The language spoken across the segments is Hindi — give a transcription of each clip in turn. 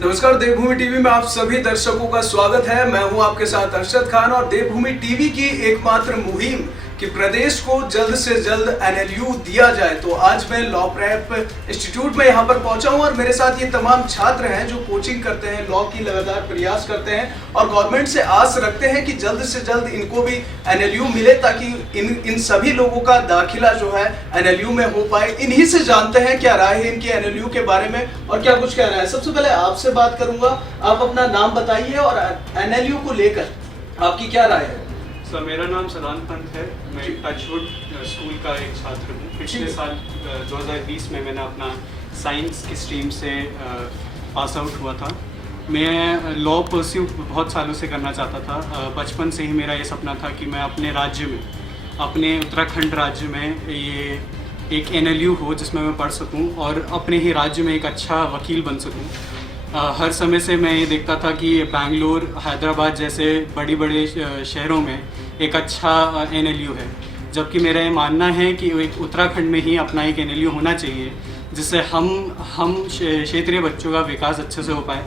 नमस्कार, देवभूमि टीवी में आप सभी दर्शकों का स्वागत है। मैं हूं आपके साथ अरशद खान और देवभूमि टीवी की एकमात्र मुहिम कि प्रदेश को जल्द से जल्द एनएलयू दिया जाए। तो आज मैं लॉ प्रेप इंस्टीट्यूट में यहां पर पहुंचा हूं और मेरे साथ ये तमाम छात्र हैं जो कोचिंग करते हैं, लॉ की लगातार प्रयास करते हैं और गवर्नमेंट से आस रखते हैं कि जल्द से जल्द इनको भी एनएलयू मिले ताकि इन सभी लोगों का दाखिला जो है एनएलयू में हो पाए। इन्हीं से जानते हैं क्या राय है इनकी एनएलयू के बारे में और क्या कुछ कह रहा है। सबसे पहले आपसे बात करूंगा, आप अपना नाम बताइए और एनएलयू को लेकर आपकी क्या राय है। सर, मेरा नाम सदान पंत है। मैं टचवुड स्कूल का एक छात्र हूँ। पिछले साल 2020 में मैंने अपना साइंस की स्ट्रीम से पास आउट हुआ था। मैं लॉ परस्यू बहुत सालों से करना चाहता था। बचपन से ही मेरा ये सपना था कि मैं अपने राज्य में, अपने उत्तराखंड राज्य में ये एक एनएलयू हो जिसमें मैं पढ़ सकूं और अपने ही राज्य में एक अच्छा वकील बन सकूं। हर समय से मैं ये देखता था कि बेंगलोर, हैदराबाद जैसे बड़े शहरों में एक अच्छा एनएलयू है, जबकि मेरा ये मानना है कि एक उत्तराखंड में ही अपना एक एनएलयू होना चाहिए जिससे हम क्षेत्रीय बच्चों का विकास अच्छे से हो पाए,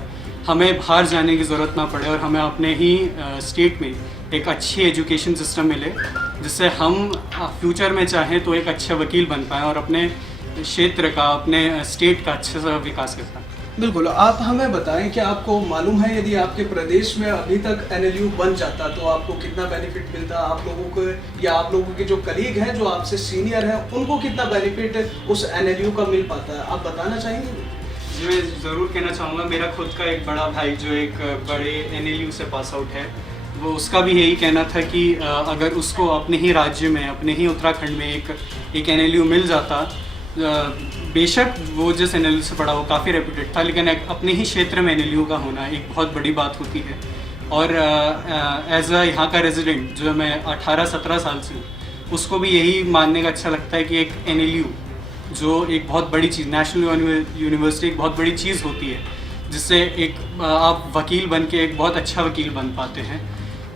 हमें बाहर जाने की ज़रूरत ना पड़े और हमें अपने ही स्टेट में एक अच्छी एजुकेशन सिस्टम मिले जिससे हम फ्यूचर में चाहें तो एक अच्छा वकील बन पाएँ और अपने क्षेत्र का, अपने स्टेट का अच्छे से विकास कर पाएँ। बिल्कुल, आप हमें बताएं कि आपको मालूम है यदि आपके प्रदेश में अभी तक एनएलयू बन जाता तो आपको कितना बेनिफिट मिलता, आप लोगों को या आप लोगों के जो कलीग हैं जो आपसे सीनियर हैं उनको कितना बेनिफिट उस एनएलयू का मिल पाता है, आप बताना चाहेंगे? जी, मैं ज़रूर कहना चाहूँगा। मेरा खुद का एक बड़ा भाई जो एक बड़े एनएलयू से पास आउट है, वो उसका भी यही कहना था कि अगर उसको अपने ही राज्य में, अपने ही उत्तराखंड में एक एनएलयू मिल जाता, बेशक वो जिस एनएलयू से पढ़ा वो काफ़ी रेप्यूटेड था, लेकिन अपने ही क्षेत्र में एनएलयू का होना एक बहुत बड़ी बात होती है। और एज अ यहाँ का रेजिडेंट जो मैं 18-17 साल से हूँ, उसको भी यही मानने का अच्छा लगता है कि एक एनएलयू जो एक बहुत बड़ी चीज़, नेशनल यूनिवर्सिटी एक बहुत बड़ी चीज़ होती है जिससे एक आप वकील बन के एक बहुत अच्छा वकील बन पाते हैं।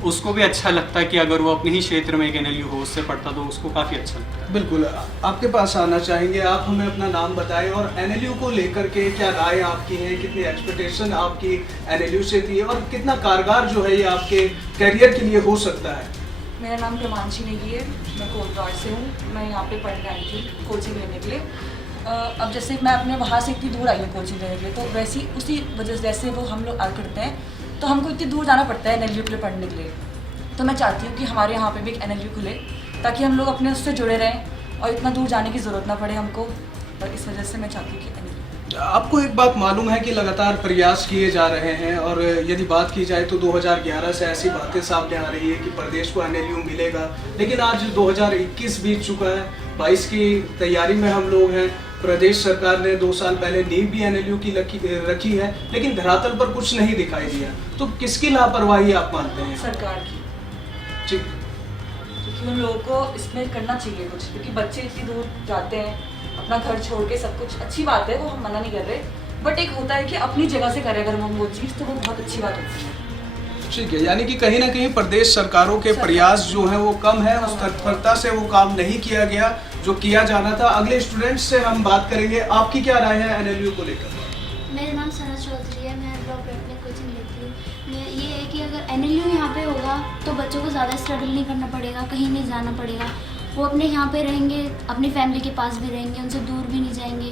उसको भी अच्छा लगता है कि अगर वो अपने ही क्षेत्र में एक एनएलयू हो उससे पढ़ता तो उसको काफ़ी अच्छा लगता है। बिल्कुल, आपके पास आना चाहेंगे, आप हमें अपना नाम बताएं और एनएलयू को लेकर के क्या राय आपकी है, कितनी एक्सपेक्टेशन आपकी एनएलयू से थी और कितना कारगर जो है ये आपके करियर के लिए हो सकता है। मेरा नाम प्रमांशी नेगी है, मैं कोटद्वार से हूँ। मैं यहाँ पे पढ़ने आई थी कोचिंग लेने के लिए। अब जैसे मैं अपने वहाँ से इतनी दूर आई हूँ कोचिंग लेने के लिए, तो वैसी उसी वजह से जैसे वो हम लोग अर्न करते हैं तो हमको इतनी दूर जाना पड़ता है एनएलयू के लिए पढ़ने के लिए। तो मैं चाहती हूँ कि हमारे यहाँ पे भी एक एनएलयू खुले ताकि हम लोग अपने उससे जुड़े रहें और इतना दूर जाने की ज़रूरत ना पड़े हमको, और इस वजह से मैं चाहती हूँ कि एनएलयू। आपको एक बात मालूम है कि लगातार प्रयास किए जा रहे हैं और यदि बात की जाए तो 2011 से ऐसी बातें सामने आ रही है कि प्रदेश को एनएलयू मिलेगा, लेकिन आज 2021 बीत चुका है, 22 की तैयारी में हम लोग हैं। प्रदेश सरकार ने 2 साल पहले नींव भी एनएलयू की रखी है, लेकिन धरातल पर कुछ नहीं दिखाई दिया। तो किसकी लापरवाही आप मानते हैं? सरकार की। ठीक, क्योंकि उन लोगों को इसमें करना चाहिए कुछ, क्योंकि बच्चे इतनी दूर जाते हैं अपना घर छोड़ के, सब कुछ अच्छी बात है, वो हम मना नहीं कर रहे, बट एक होता है कि अपनी जगह से करें अगर वो चीज़ तो वो बहुत अच्छी बात होती है। ठीक है, यानी कि कहीं ना कहीं प्रदेश सरकारों के प्रयास जो है वो कम है, उस तत्परता से वो काम नहीं किया गया जो किया जाना था। अगले स्टूडेंट से हम बात करेंगे, आपकी क्या राय है एनएलयू को लेकर? मेरा नाम सना चौधरी है, मैं लॉ प्रेप में कोचिंग लेती हूँ। ये है कि अगर एनएलयू यहाँ पे होगा तो बच्चों को ज़्यादा स्ट्रगल नहीं करना पड़ेगा, कहीं नहीं जाना पड़ेगा, वो अपने यहाँ पे रहेंगे, अपनी फैमिली के पास भी रहेंगे, उनसे दूर भी नहीं जाएंगे,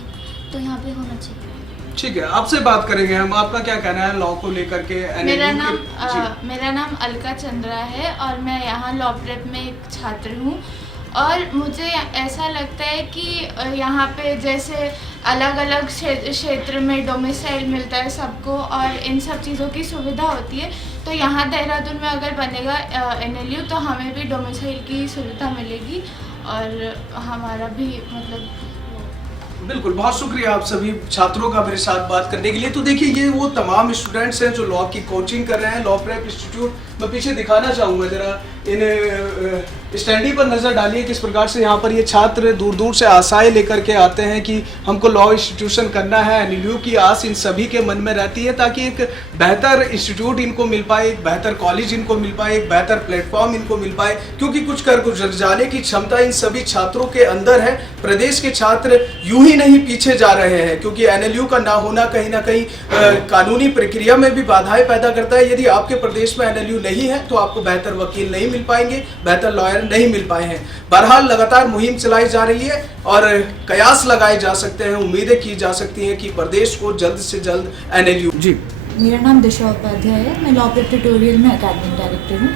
तो यहाँ पे होना चाहिए। ठीक है, आपसे बात करेंगे हम, आपका क्या कहना है लॉ को लेकर के? मेरा नाम अलका चंद्रा है और मैं यहाँ लॉ प्रेप में एक छात्र हूँ। और मुझे ऐसा लगता है कि यहाँ पे जैसे अलग अलग क्षेत्र में डोमिसाइल मिलता है सबको और इन सब चीज़ों की सुविधा होती है, तो यहाँ देहरादून में अगर बनेगा एनएलयू तो हमें भी डोमिसाइल की सुविधा मिलेगी और हमारा भी मतलब। बिल्कुल, बहुत शुक्रिया आप सभी छात्रों का मेरे साथ बात करने के लिए। तो देखिए, ये वो तमाम स्टूडेंट्स हैं जो लॉ की कोचिंग कर रहे हैं लॉ प्रेप इंस्टीट्यूट। मैं पीछे दिखाना चाहूँगा जरा इन स्टडी पर नज़र डालिए किस प्रकार से यहाँ पर ये छात्र दूर दूर से आशाएं लेकर के आते हैं कि हमको लॉ इंस्टीट्यूशन करना है। एनएलयू की आस इन सभी के मन में रहती है ताकि एक बेहतर इंस्टीट्यूट इनको मिल पाए, एक बेहतर कॉलेज इनको मिल पाए, एक बेहतर प्लेटफॉर्म इनको मिल पाए, क्योंकि कुछ कर गुजर जाने की क्षमता इन सभी छात्रों के अंदर है। प्रदेश के छात्र यूं ही नहीं पीछे जा रहे हैं, क्योंकि एनएलयू का ना होना कहीं ना कहीं कानूनी प्रक्रिया में भी बाधाएं पैदा करता है। यदि आपके प्रदेश में एनएलयू नहीं है तो आपको बेहतर वकील नहीं मिल पाएंगे, बेहतर लॉयर नहीं मिल पाए हैं। बहरहाल लगातार मुहिम चलाई जा रही है और कयास लगाए जा सकते हैं, उम्मीदें की जा सकती हैं कि प्रदेश को जल्द से जल्द एनएलयू। जी, मेरा नाम दिशा उपाध्याय है, मैं लॉ प्रेप ट्यूटोरियल में एकेडमिक डायरेक्टर हूँ।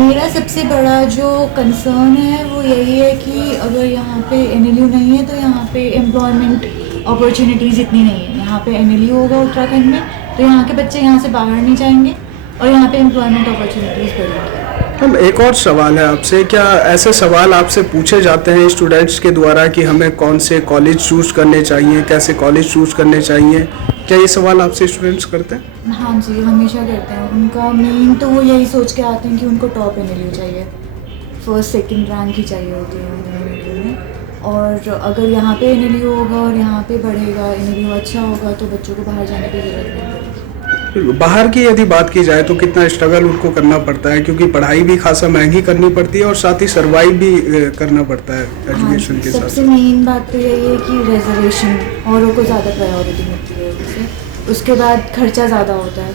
मेरा सबसे बड़ा जो कंसर्न है वो यही है कि अगर यहाँ पे एनएलयू नहीं है तो यहाँ पे एम्प्लॉयमेंट अपॉर्चुनिटीज़ इतनी नहीं है। यहाँ पे एनएलयू होगा उत्तराखंड में तो यहाँ के बच्चे यहाँ से बाहर नहीं जाएंगे और यहाँ पे एम्प्लॉयमेंट अपॉर्चुनिटीज़ बढ़ेंगी। हम एक और सवाल है आपसे, क्या ऐसे सवाल आपसे पूछे जाते हैं स्टूडेंट्स के द्वारा कि हमें कौन से कॉलेज चूज़ करने चाहिए, कैसे कॉलेज चूज़ करने चाहिए, क्या ये सवाल आपसे स्टूडेंट्स करते हैं? हाँ जी, हमेशा करते हैं। उनका मेन तो वो यही सोच के आते हैं कि उनको टॉप एनएलयू चाहिए, फर्स्ट सेकंड रैंक ही चाहिए होती है उन्हें एनएलयू में। और अगर यहाँ पे एनएलयू होगा और यहाँ पे बढ़ेगा, एनएलयू अच्छा होगा तो बच्चों को बाहर जाने की ज़रूरत नहीं पड़ेगी। बाहर की यदि बात की जाए तो कितना स्ट्रगल उनको करना पड़ता है, क्योंकि पढ़ाई भी खासा महंगी करनी पड़ती है और साथ ही सर्वाइव भी करना पड़ता है एजुकेशन के साथ। सबसे मेन बात तो यही है कि रिजर्वेशन औरों को ज़्यादा प्रायोरिटी मिलती है उससे। उसके बाद खर्चा ज़्यादा होता है,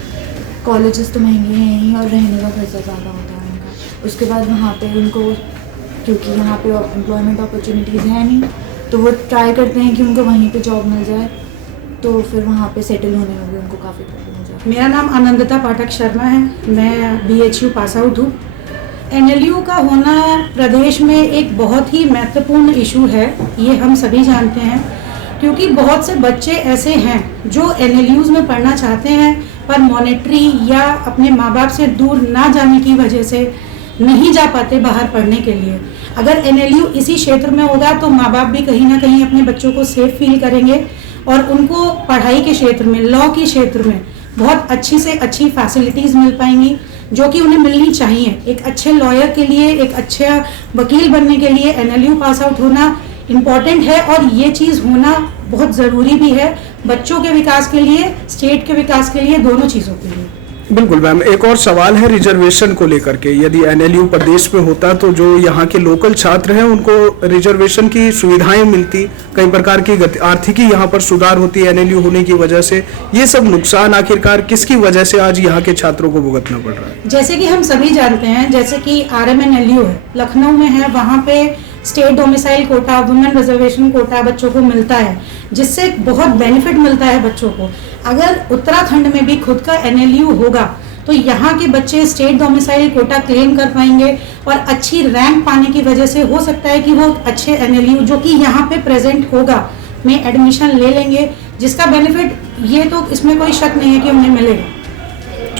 कॉलेजेस तो महंगे हैं ही और रहने का खर्चा ज़्यादा होता है उनका। उसके बाद वहाँ पे उनको, क्योंकि यहाँ पे एम्प्लॉयमेंट अपॉर्चुनिटीज़ है नहीं, तो वो ट्राई करते हैं कि उनको वहीं पे जॉब मिल जाए, तो फिर वहाँ पे सेटल होने में भी उनको काफ़ी प्रॉब्लम हो जाती है। मेरा नाम आनंदता पाठक शर्मा है, मैं BHU पास आउट हूँ। एनएलयू का होना प्रदेश में एक बहुत ही महत्वपूर्ण इशू है, ये हम सभी जानते हैं, क्योंकि बहुत से बच्चे ऐसे हैं जो एनएलयूज़ में पढ़ना चाहते हैं पर मॉनेटरी या अपने माँ बाप से दूर ना जाने की वजह से नहीं जा पाते बाहर पढ़ने के लिए। अगर एनएलयू इसी क्षेत्र में होगा तो माँ बाप भी कहीं ना कहीं अपने बच्चों को सेफ फील करेंगे और उनको पढ़ाई के क्षेत्र में, लॉ के क्षेत्र में बहुत अच्छी से अच्छी फैसिलिटीज़ मिल पाएंगी जो कि उन्हें मिलनी चाहिए। एक अच्छे लॉयर के लिए, एक अच्छा वकील बनने के लिए एनएलयू पास आउट होना इम्पॉर्टेंट है और ये चीज़ होना बहुत ज़रूरी भी है बच्चों के विकास के लिए, स्टेट के विकास के लिए, दोनों चीज़ों के लिए। बिल्कुल मैम, एक और सवाल है रिजर्वेशन को लेकर के। यदि एनएलयू प्रदेश में होता तो जो यहाँ के लोकल छात्र हैं उनको रिजर्वेशन की सुविधाएं मिलती, कई प्रकार की आर्थिकी यहाँ पर सुधार होती है एनएलयू होने की वजह से। ये सब नुकसान आखिरकार किसकी वजह से आज यहाँ के छात्रों को भुगतना पड़ रहा है? जैसे कि हम सभी जानते हैं, जैसे कि RMNLU है, लखनऊ में है, वहाँ पे state domicile quota, women reservation quota बच्चों को मिलता है, जिससे बहुत बेनिफिट मिलता है बच्चों को। अगर उत्तराखंड में भी खुद का एनएलयू होगा तो यहाँ के बच्चे स्टेट डोमिसाइल कोटा क्लेम कर पाएंगे और अच्छी रैंक पाने की वजह से हो सकता है कि वो अच्छे एनएलयू जो कि यहाँ पे प्रेजेंट होगा में एडमिशन ले लेंगे, जिसका बेनिफिट ये तो इसमें कोई शक नहीं है कि उन्हें मिलेगा।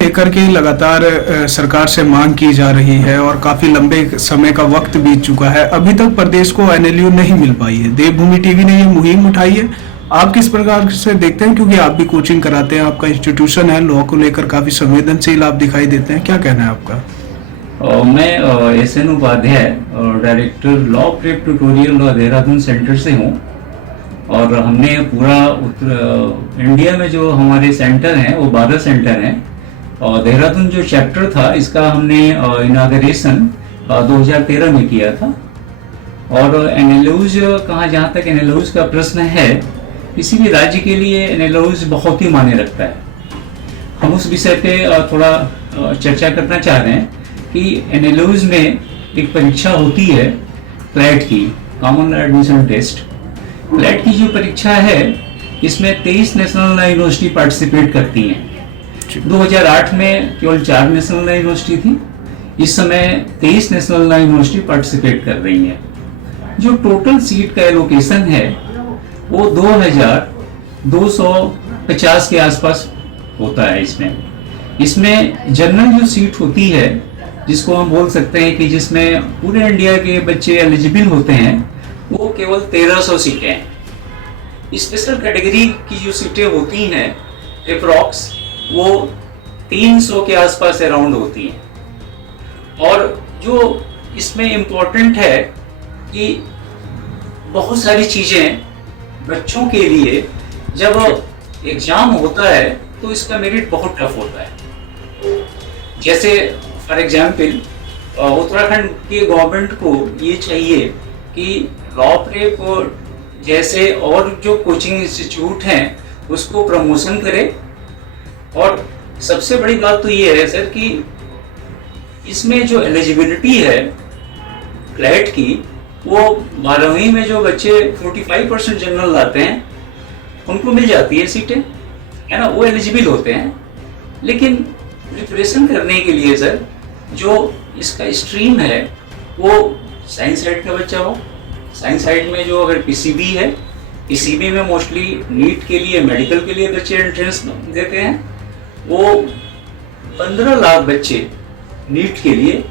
लेकर के लगातार सरकार से मांग की जा रही है और काफी लंबे समय का वक्त बीत चुका है, अभी तक प्रदेश को एनएलयू नहीं मिल पाई है। देवभूमि टीवी ने ये मुहिम उठाई है, आप किस प्रकार से देखते हैं, क्योंकि आप भी कोचिंग कराते हैं, आपका इंस्टीट्यूशन है, लॉ को लेकर काफी संवेदनशील आप दिखाई देते हैं, क्या कहना है आपका? मैं SN Upadhyay, director law prep tutorial Dehradun centre से हूँ और हमने पूरा इंडिया में जो हमारे सेंटर हैं वो 12 सेंटर हैं और देहरादून जो चैप्टर था इसका हमने इनागरेशन 2013 में किया था। और एनएलयूज कहाँ, जहाँ तक एनएलयूज का प्रश्न है, किसी भी राज्य के लिए एनएलयूज बहुत ही मायने रखता है। हम उस विषय पे थोड़ा चर्चा करना चाह रहे हैं कि एनएलयूज में एक परीक्षा होती है क्लैट की, कॉमन एडमिशन टेस्ट। क्लैट की जो परीक्षा है इसमें 23 नेशनल यूनिवर्सिटी पार्टिसिपेट करती हैं। 2008 में केवल 4 नेशनल यूनिवर्सिटी थी, इस समय 23 नेशनल यूनिवर्सिटी पार्टिसिपेट कर रही हैं। जो टोटल सीट का एलोकेशन है वो 2250 के आसपास होता है। इसमें जनरल जो सीट होती है, जिसको हम बोल सकते हैं कि जिसमें पूरे इंडिया के बच्चे एलिजिबल होते हैं, वो केवल 1300 सीटें हैं। स्पेशल कैटेगरी की जो सीटें होती हैं अप्रॉक्स वो 300 के आसपास अराउंड होती हैं। और जो इसमें इम्पोर्टेंट है कि बहुत सारी चीजें बच्चों के लिए जब एग्जाम होता है तो इसका मेरिट बहुत टफ होता है। जैसे फॉर एग्जाम्पल उत्तराखंड के गवर्नमेंट को ये चाहिए कि लॉ प्रेप जैसे और जो कोचिंग इंस्टीट्यूट हैं उसको प्रमोशन करे। और सबसे बड़ी बात तो ये है सर कि इसमें जो एलिजिबिलिटी है क्लैट की, वो 12वीं में जो बच्चे 45% जनरल लाते हैं उनको मिल जाती है सीटें, है ना, वो एलिजिबल होते हैं। लेकिन प्रिपरेशन करने के लिए सर जो इसका स्ट्रीम है वो साइंस साइड का बच्चा हो। साइंस साइड में जो अगर पीसीबी है, पीसीबी में मोस्टली नीट के लिए, मेडिकल के लिए बच्चे एंट्रेंस देते हैं। वो 15 लाख बच्चे नीट के लिए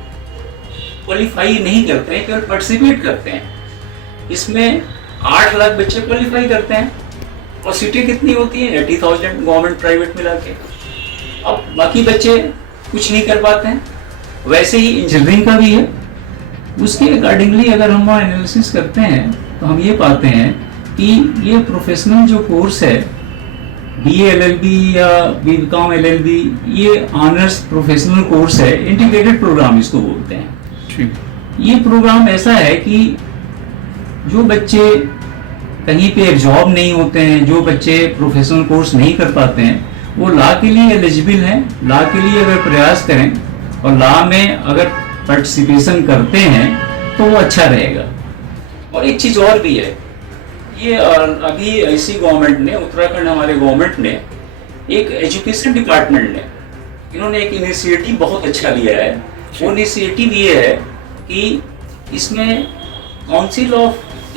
क्वालिफाई नहीं करते हैं, केवल पार्टिसिपेट करते हैं। इसमें 8 लाख बच्चे क्वालिफाई करते हैं और सीटें कितनी होती हैं? 80,000 गवर्नमेंट प्राइवेट मिला के। अब बाकी बच्चे कुछ नहीं कर पाते हैं। वैसे ही इंजीनियरिंग का भी है। उसके अकॉर्डिंगली अगर हम एनालिसिस करते हैं तो हम ये पाते हैं कि ये प्रोफेशनल जो कोर्स है, BA LLB या BCom LLB, ये ऑनर्स प्रोफेशनल कोर्स है, इंटीग्रेटेड प्रोग्राम इसको बोलते हैं। ये प्रोग्राम ऐसा है कि जो बच्चे कहीं पे जॉब नहीं होते हैं, जो बच्चे प्रोफेशनल कोर्स नहीं कर पाते हैं, वो लॉ के लिए एलिजिबल हैं। लॉ के लिए अगर प्रयास करें और लॉ में अगर पार्टिसिपेशन करते हैं तो वो अच्छा रहेगा। और एक चीज़ और भी है, ये अभी ऐसी गवर्नमेंट ने, उत्तराखंड हमारे गवर्नमेंट ने, एक एजुकेशन डिपार्टमेंट ने, इन्होंने एक इनिशिएटिव बहुत अच्छा लिया है। वो इनिशिएटिव ये है कि इसमें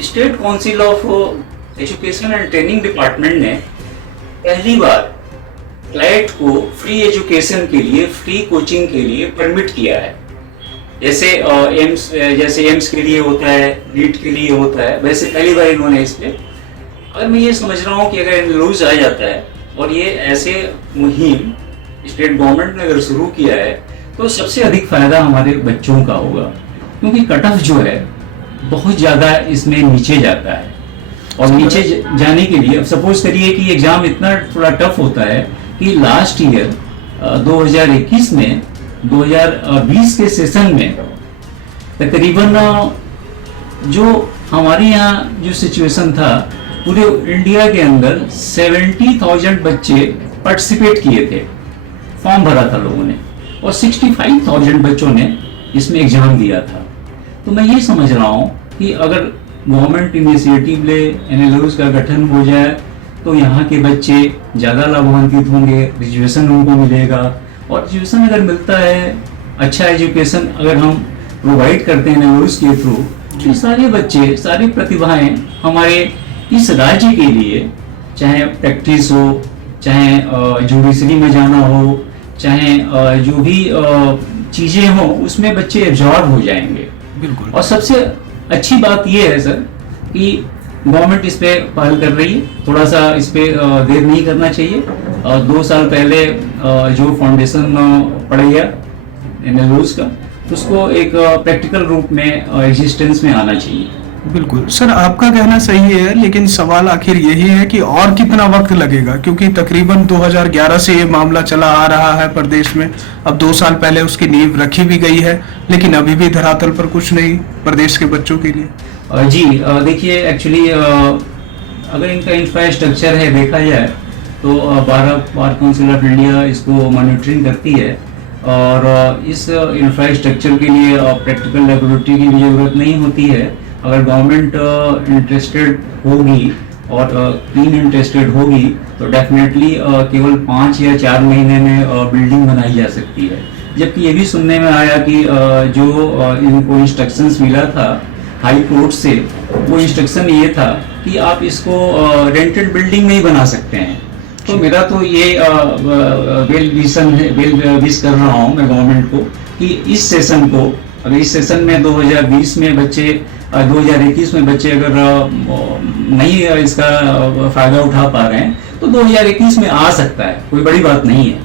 state council of education and training department ने पहली बार क्लैट को फ्री एजुकेशन के लिए, फ्री कोचिंग के लिए परमिट किया है। जैसे एम्स के लिए होता है, नीट के लिए होता है, वैसे पहली बार इन्होंने इस पे। अगर मैं ये समझ रहा हूँ कि अगर एनरोल्स आ जाता है और ये ऐसे मुहिम स्टेट गवर्नमेंट ने अगर शुरू किया है तो सबसे अधिक फायदा हमारे बच्चों का होगा, क्योंकि कट ऑफ जो है बहुत ज्यादा इसमें नीचे जाता है। और नीचे जाने के लिए अब सपोज करिए कि एग्जाम इतना थोड़ा टफ होता है कि लास्ट ईयर 2021 में 2020 के सेशन में तकरीबन जो हमारे यहाँ जो सिचुएशन था, पूरे इंडिया के अंदर 70,000 बच्चे पार्टिसिपेट किए थे, फॉर्म भरा था लोगों ने, और 65,000 बच्चों ने इसमें एग्जाम दिया था। तो मैं ये समझ रहा हूँ कि अगर गवर्नमेंट इनिशिएटिव ले, एनएलओज का गठन हो जाए तो यहाँ के बच्चे ज़्यादा लाभान्वित होंगे, ग्रेजुएशन उनको मिलेगा। और एजुकेशन अगर मिलता है, अच्छा एजुकेशन अगर हम प्रोवाइड करते हैं एनएलओज के थ्रू, तो सारे बच्चे, सारी प्रतिभाएं हमारे इस राज्य के लिए, चाहे प्रैक्टिस हो, चाहे जुडिशरी में जाना हो, चाहे जो भी चीज़ें हों, उसमें बच्चे एब्जॉर्ब हो जाएंगे। बिल्कुल। और सबसे अच्छी बात यह है सर कि गवर्नमेंट इस पे पहल कर रही है, थोड़ा सा इस पे देर नहीं करना चाहिए। 2 साल पहले जो फाउंडेशन पड़ गया एनएलओज का, उसको एक प्रैक्टिकल रूप में एग्जिस्टेंस में आना चाहिए। बिल्कुल सर, आपका कहना सही है, लेकिन सवाल आखिर यही है कि और कितना वक्त लगेगा, क्योंकि तकरीबन 2011 से ये मामला चला आ रहा है प्रदेश में। अब 2 साल पहले उसकी नींव रखी भी गई है, लेकिन अभी भी धरातल पर कुछ नहीं प्रदेश के बच्चों के लिए। जी देखिए, एक्चुअली अगर इनका इंफ्रास्ट्रक्चर है देखा जाए तो बार काउंसिल ऑफ इंडिया इसको मॉनिटरिंग करती है, और इस इंफ्रास्ट्रक्चर के लिए प्रैक्टिकल लेबोरेटरी की भी जरूरत नहीं होती है। अगर गवर्नमेंट इंटरेस्टेड होगी और टीम इंटरेस्टेड होगी तो डेफिनेटली केवल 5 या 4 महीने में बिल्डिंग बनाई जा सकती है। जबकि ये भी सुनने में आया कि जो इनको इंस्ट्रक्शंस मिला था हाई कोर्ट से, वो इंस्ट्रक्शन ये था कि आप इसको रेंटेड बिल्डिंग में ही बना सकते हैं। तो मेरा तो ये वेल विश कर रहा हूँ मैं गवर्नमेंट को कि इस सेशन को, अगर इस सेशन में 2020 में बच्चे, 2021 में बच्चे अगर नहीं इसका फायदा उठा पा रहे हैं तो 2021 में आ सकता है, कोई बड़ी बात नहीं है।